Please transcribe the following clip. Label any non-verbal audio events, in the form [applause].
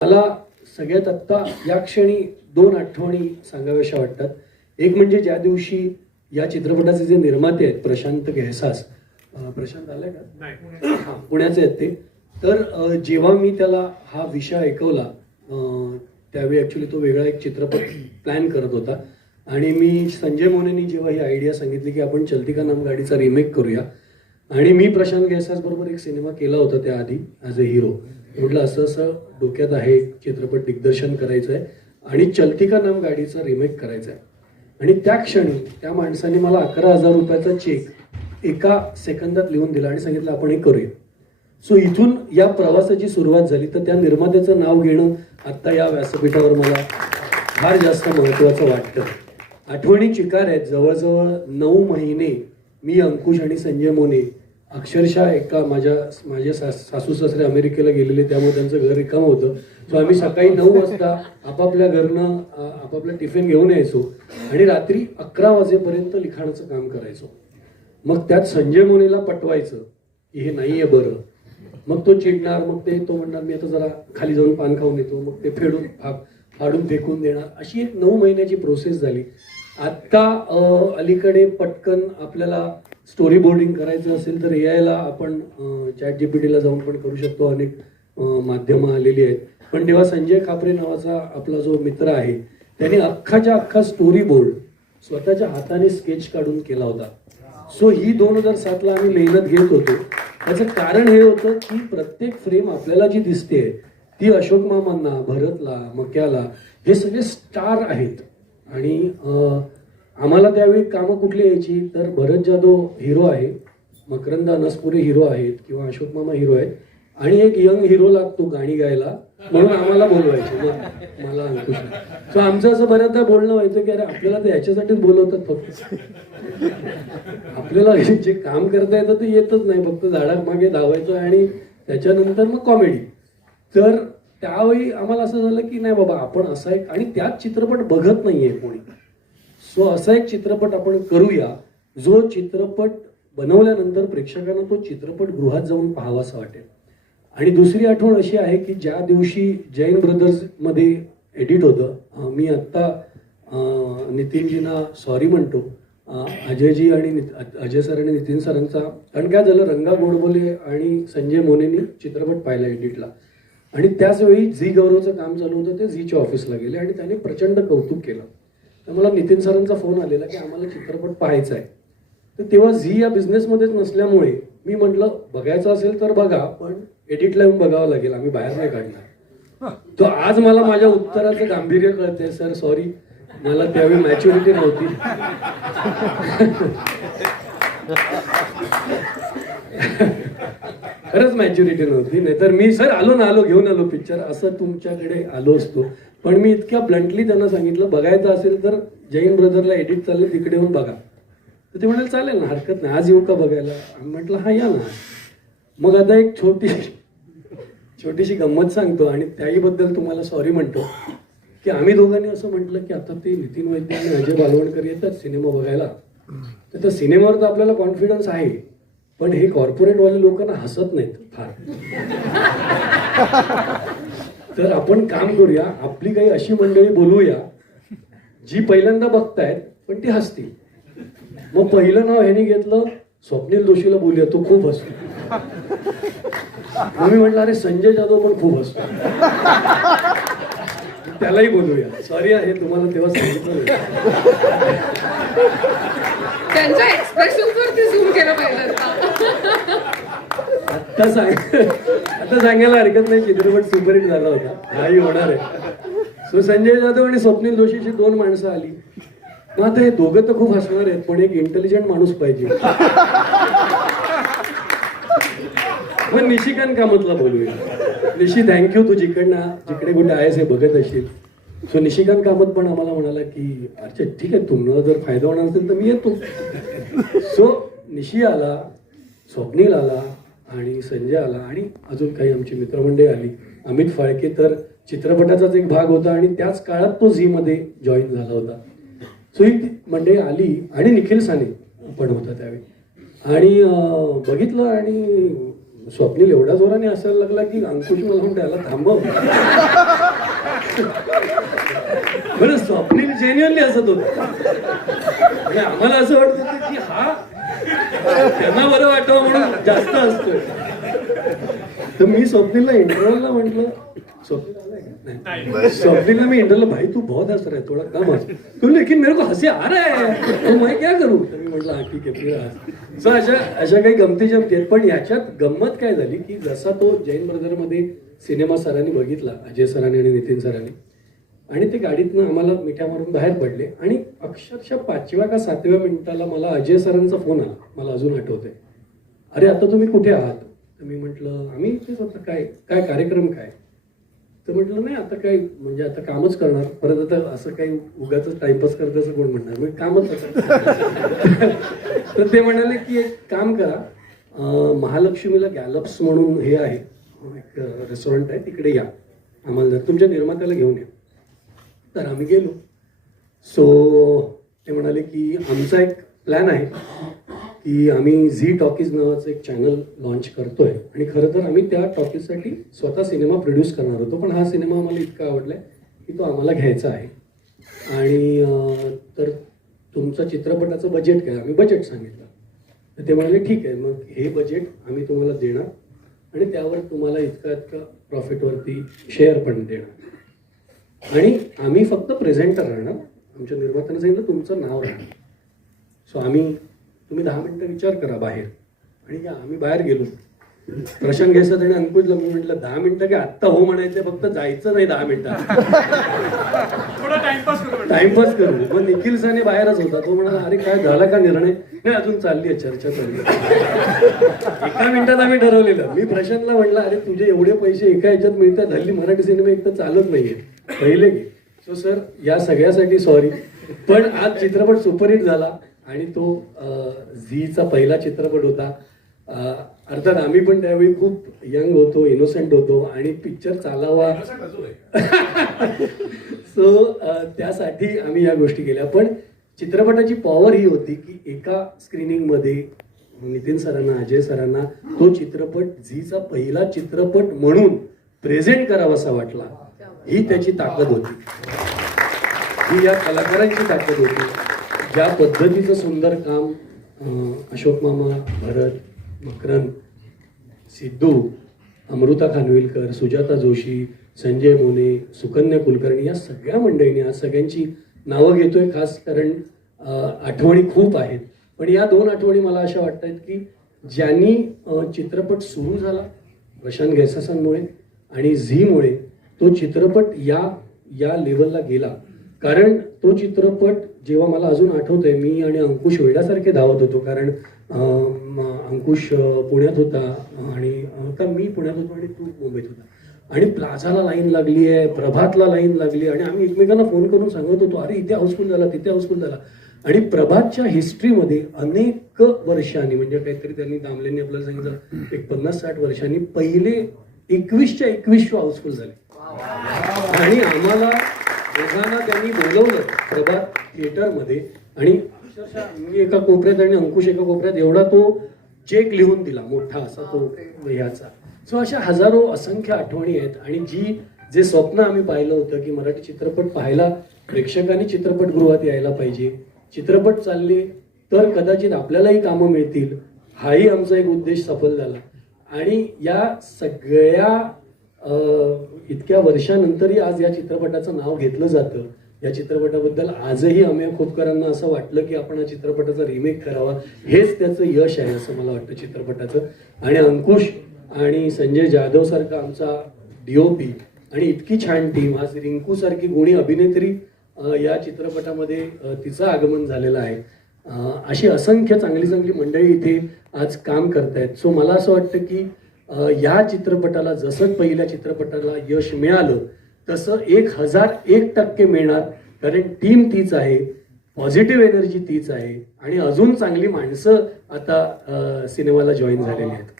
मला सगळ्यात आत्ता या क्षणी दोन आठवणी सांगाव्याशा वाटतात. एक म्हणजे ज्या दिवशी या चित्रपटाचे जे निर्माते आहेत प्रशांत घेसास अं, प्रशांत आलाय का? पुण्याचे आहेत ते. तर जेव्हा मी त्याला हा विषय ऐकवला त्यावेळी ॲक्च्युली तो वेगळा एक चित्रपट प्लॅन करत होता. आणि मी संजय मोनेनी जेव्हा ही आयडिया सांगितली की आपण चलती का नाम गाडीचा रिमेक करूया आणि मी प्रशांत घेसास बरोबर एक सिनेमा केला होता त्याआधी ॲज अ हिरो म्हटलं असं असं डोक्यात आहे चित्रपट दिग्दर्शन करायचं आहे आणि चलती का नाम गाडीचा रिमेक करायचा आहे आणि त्या क्षणी त्या माणसाने मला अकरा हजार रुपयाचा चेक एका सेकंदात लिहून दिला आणि सांगितलं आपण हे करूया. सो इथून या प्रवासाची सुरुवात झाली. तर त्या निर्मात्याचं नाव घेणं आत्ता या व्यासपीठावर मला फार जास्त महत्त्वाचं वाटतं. आठवणी चिकार आहेत. जवळजवळ नऊ महिने मी अंकुश आणि संजय मोने अक्षरशः एका माझ्या माझे सास सासू सासरे अमेरिकेला गेलेले त्यामुळे त्यांचं घर रिकाम होतं. सो आम्ही सकाळी नऊ वाजता आपापल्या घरनं अ, आपापलं टिफिन घेऊन यायचो आणि रात्री अकरा वाजेपर्यंत लिखाणाचं काम करायचो. मग त्यात संजय मोनेला पटवायचं की हे नाहीये बरं. मग तो चिडणार मग ते तो म्हणणार मी आता जरा खाली जाऊन पान खाऊन येतो. मग ते फेडून फाडून फेकून देणार. अशी एक नऊ महिन्याची प्रोसेस झाली. आत्ता अलीकडे पटकन आपल्याला स्टोरी बोर्डिंग करायचं असेल तर ए आयला आपण चॅट जीपीटीला जाऊन पण करू शकतो. अनेक माध्यमं आलेली आहेत. पण तेव्हा संजय खापरे नावाचा आपला जो मित्र आहे त्याने अख्खाच्या अख्खा स्टोरी बोर्ड स्वतःच्या हाताने स्केच काढून केला होता. सो ही दोन हजार सातला आम्ही मेहनत घेत होतो. त्याचं कारण हे होतं की प्रत्येक फ्रेम आपल्याला जी दिसते ती अशोक मामांना भरतला मक्याला हे सगळे स्टार आहेत. आणि आम्हाला त्यावेळी कामं कुठली यायची? तर भरत जाधव हिरो आहे मकरंद अनसपुरे हिरो आहेत किंवा अशोक मामा हिरो आहेत. आणि एक यंग हिरो लागतो गाणी गायला म्हणून आम्हाला बोलवायचे. मला अंकुश सो आमचं असं बऱ्याचदा बोलणं व्हायचं की अरे आपल्याला ते याच्यासाठीच बोलवतात फक्त. आपल्याला जे काम करता येतं ते येतच नाही. फक्त झाडामागे धावायचं आणि त्याच्यानंतर मग कॉमेडी तर त्यावेळी आम्हाला असं झालं की नाही बाबा आपण असा एक आणि त्यात चित्रपट बघत नाहीये कोणी. सो असा एक चित्रपट आपण करूया जो चित्रपट बनवल्यानंतर प्रेक्षकांना तो चित्रपट गृहात जाऊन पाहावासा वाटेल. आणि दुसरी आठवण अशी आहे की ज्या दिवशी जैन ब्रदर्समध्ये एडिट होतं मी आत्ता नितीनजींना सॉरी म्हणतो. अजयजी आणि अजय सर आणि नितीन सरांचा कारण काय झालं रंगा गोडबोले आणि संजय मोनेनी चित्रपट पाहिला एडिटला. आणि त्याचवेळी झी गौरवचं काम चालू होतं ते झीच्या ऑफिसला गेले आणि त्याने प्रचंड कौतुक केलं. तर मला नितीन सरांचा फोन आलेला की आम्हाला चित्रपट पाहायचा आहे. तर तेव्हा झी या बिझनेसमध्येच नसल्यामुळे मी म्हटलं बघायचं असेल तर बघा पण एडिटला येऊन बघावं लागेल आम्ही बाहेर नाही काढणार. तो आज मला माझ्या उत्तराचं गांभीर्य कळते सर सॉरी मला त्यावेळी मॅच्युरिटी नव्हती. खरंच मॅच्युरिटी नव्हती. नाहीतर मी सर आलो ना आलो घेऊन आलो पिक्चर असं तुमच्याकडे आलो असतो. पण मी इतक्या ब्लंटली त्यांना सांगितलं बघायचं असेल तर जैन ब्रदरला एडिट चाललं तिकडे येऊन बघा. तर ते म्हणाले चालेल ना हरकत नाही आज येऊ का बघायला? आम्ही म्हटलं हा या ना. मग आता एक छोटी छोटीशी गंमत सांगतो आणि त्याहीबद्दल तुम्हाला सॉरी म्हणतो. की आम्ही दोघांनी असं म्हटलं की आता ते नितीन वैद्य आणि अजय बालवणकर येतात सिनेमा बघायला. तर त्या सिनेमावर तर आपल्याला कॉन्फिडन्स आहे पण हे कॉर्पोरेटवाले लोकांना हसत नाहीत फार. तर आपण काम करूया आपली काही अशी मंडळी बोलूया जी पहिल्यांदा बघतायत पण ती हसतील. मग पहिलं नाव ह्याने घेतलं स्वप्नील जोशीला बोलूया तो खूप हसतो. आम्ही म्हटलं अरे संजय जाधव पण खूप हसतो. त्यालाही बोलूया. सॉरी आहे तुम्हाला तेव्हा सांगितलं त्यांच्या एक्सप्रेशन वरती झूम केलं पहिल्यांदा आता सांग आता सांगायला हरकत नाही चित्रपट सुपरहिट झाला होता. हाही होणार आहे. सो संजय जाधव आणि स्वप्नील जोशीची दोन माणसं आली. मग आता हे दोघं तर खूप हसणार आहेत पण एक इंटेलिजंट माणूस पाहिजे. मग निशिकांत कामतला बोलूया. निशी थँक्यू तू जिकडनं जिकडे कुठे आहेस हे बघत असेल सो निशिकांत कामत पण आम्हाला म्हणाला की अच्छा ठीक आहे तुम्हाला जर फायदा होणार असेल तर मी येतो. सो निशी आला स्वप्नील आला आणि संजय आला आणि अजून काही आमची मित्रमंडळी आली. अमित फाळके तर चित्रपटाचाच एक भाग होता आणि त्याच काळात तो झी मध्ये जॉईन झाला होता. सो ही मंडळी आली आणि निखिल साने पण होता त्यावेळी. आणि बघितलं आणि स्वप्नील एवढ्या जोराने असायला लागला की अंकुश मला म्हणतो याला थांबव. बरं स्वप्नील जेन्युअनली असत होत. आम्हाला असं वाटत की हा त्यांना बरं वाटावं म्हणून जास्त असतोय तर मी स्वप्नीलला इंटरव्ह्यूला म्हटलं स्वप्नील मी इंटरव्ह्यूला भाई तू बहुत हंस रहा है थोड़ा कम हंस. तो लेकिन मेरे को हंसी आ रहा है. तो मैं क्या करूं? तर मी म्हटलं हा ठीक आहे फिर सो अशा अशा काही गमती जमती आहेत पण याच्यात गंमत काय झाली की जसा तो जैन ब्रदरमध्ये सिनेमा सरांनी बघितला अजय सरांनी आणि नितीन सरांनी आणि ते गाडीतनं आम्हाला मिठ्या मारून बाहेर पडले. आणि अक्षरशः पाचव्या का सातव्या मिनिटाला मला अजय सरांचा फोन आला. मला अजून आठवतंय. अरे आता तुम्ही कुठे आहात? तर मी म्हटलं आम्ही इथेच आता काय काय कार्यक्रम काय? तर म्हटलं नाही आता काय म्हणजे आता कामच करणार. परत आता असं काही उगाच टाइमपास करत असं कोण म्हणणार? मी कामच [laughs] तर ते म्हणाले की एक काम करा. महालक्ष्मीला गॅलप्स म्हणून हे आहे. एक रेस्टॉरंट आहे. तिकडे या. आम्हाला तुमच्या निर्मात्याला घेऊन या. तर आम्ही गेलो. सो ते म्हणाले की आमचा एक प्लॅन आहे की आम्ही झी टॉकीज नावाचं एक चॅनल लॉन्च करतोय. आणि खरं तर आम्ही त्या टॉकीजसाठी स्वतः सिनेमा प्रोड्यूस करणार होतो. पण हा सिनेमा आम्हाला इतका आवडलाय की तो आम्हाला घ्यायचा आहे. आणि तर तुमचं चित्रपटाचं बजेट काय? आम्ही बजेट सांगितलं. तर ते म्हणाले ठीक आहे मग हे बजेट आम्ही तुम्हाला देणार आणि त्यावर तुम्हाला इतका इतका प्रॉफिटवरती शेअर पण देणार. आणि आम्ही फक्त प्रेझेंटर राहणार. आमच्या निर्मात्याने सांगितलं तुमचं नाव राहणार. सो आम्ही तुम्ही दहा मिनिटं विचार करा बाहेर. आणि आम्ही बाहेर गेलो. प्रशांत घेसत आणि अंकुशला मी म्हटलं दहा मिनिटं काय आत्ता हो म्हणायचं फक्त जायचं नाही दहा मिनिटं टाइमपास करू मग निखिल साने बाहेरच होता. तो म्हणाला अरे काय झाला का निर्णय? नाही अजून चालली आहे चर्चा चालली आहे." एका मिनिटात आम्ही ठरवलेलं. मी प्रशांतला म्हटलं अरे तुझे एवढे पैसे एका ह्याच्यात मिळतात हल्ली मराठी सिनेमा एक तर चालत नाहीये पहिले सो सर या सगळ्यासाठी सॉरी पण आज चित्रपट सुपरहिट झाला आणि तो झीचा पहिला चित्रपट होता. अर्थात आम्ही पण त्यावेळी खूप यंग होतो इनोसेंट होतो आणि पिक्चर चालावा. सो [laughs] त्यासाठी आम्ही या गोष्टी केल्या. पण चित्रपटाची पॉवर ही होती की एका स्क्रीनिंगमध्ये नितीन सरांना अजय सरांना तो चित्रपट झीचा पहिला चित्रपट म्हणून प्रेझेंट करावासा वाटला. ही त्याची ताकद होती. ही या कलाकारांची ताकद होती. ज्या पद्धतीचं सुंदर काम अशोक मामा भरत मकरन सिद्धू अमृता खानविलकर सुजाता जोशी संजय मोने सुकन्या कुलकर्णी या सगळ्या मंडळींनी आज सगळ्यांची नावं घेतोय खास कारण आठवणी खूप आहेत. पण या दोन आठवणी मला अशा वाटत आहेत की ज्यांनी चित्रपट सुरू झाला प्रशांत घेसासांमुळे आणि झीमुळे तो चित्रपट या या लेवलला गेला. कारण तो चित्रपट जेव्हा मला अजून आठवतंय मी आणि अंकुश वेडासारखे धावत होतो. कारण अंकुश पुण्यात होता आणि आता मी पुण्यात होतो आणि तू मुंबईत होता. आणि प्लाझाला लाईन लागली आहे प्रभातला लाईन लागली आणि आम्ही एकमेकांना फोन करून सांगत होतो अरे इथे हाऊसफुल झाला तिथे हाऊसफुल झाला. आणि प्रभातच्या हिस्ट्रीमध्ये अनेक वर्षांनी म्हणजे काहीतरी त्यांनी दामलेंनी आपल्याला सांगितलं एक पन्नास साठ वर्षांनी पहिले एकवीसच्या एकवीस शो हाऊसफुल झाले. आणि आम्हाला दोघांना त्यांनी बोलवलं प्रभात थिएटरमध्ये. आणि अक्षरशः मी एका कोपऱ्यात आणि अंकुश एका कोपऱ्यात एवढा तो चेक लिहून दिला मोठा असा तो ह्याचा सो अशा हजारो असंख्य आठवणी आहेत. आणि जी जे स्वप्न आम्ही पाहिलं होतं की मराठी चित्रपट पाहायला प्रेक्षकांनी चित्रपटगृहात यायला पाहिजे. चित्रपट चालले तर कदाचित आपल्यालाही कामं मिळतील. हाही आमचा एक उद्देश सफल झाला. आणि या सगळ्या इतक्या वर्षानंतरही आज या चित्रपटाचं नाव घेतलं जातं. या चित्रपटाबद्दल आजही अमेय खोपकरांना असं वाटलं की आपण या चित्रपटाचा रिमेक करावा. हेच त्याचं यश आहे असं मला वाटतं चित्रपटाचं. आणि अंकुश आणि संजय जाधव सारखा आमचा डीओपी आणि इतकी छान टीम आज रिंकू सारखी गुणी अभिनेत्री या चित्रपटामध्ये तिचं आगमन झालेलं आहे. अशी असंख्य चांगली चांगली मंडळी इथे आज काम करतायत. सो मला असं वाटतं की या चित्रपटाला जसं पहिल्या चित्रपटाला यश मिळालं तसं एक हजार एक टक्के मिळणार. कारण टीम तीच आहे पॉझिटिव्ह एनर्जी तीच आहे आणि अजून चांगली माणसं आता सिनेमाला जॉईन झालेली आहेत.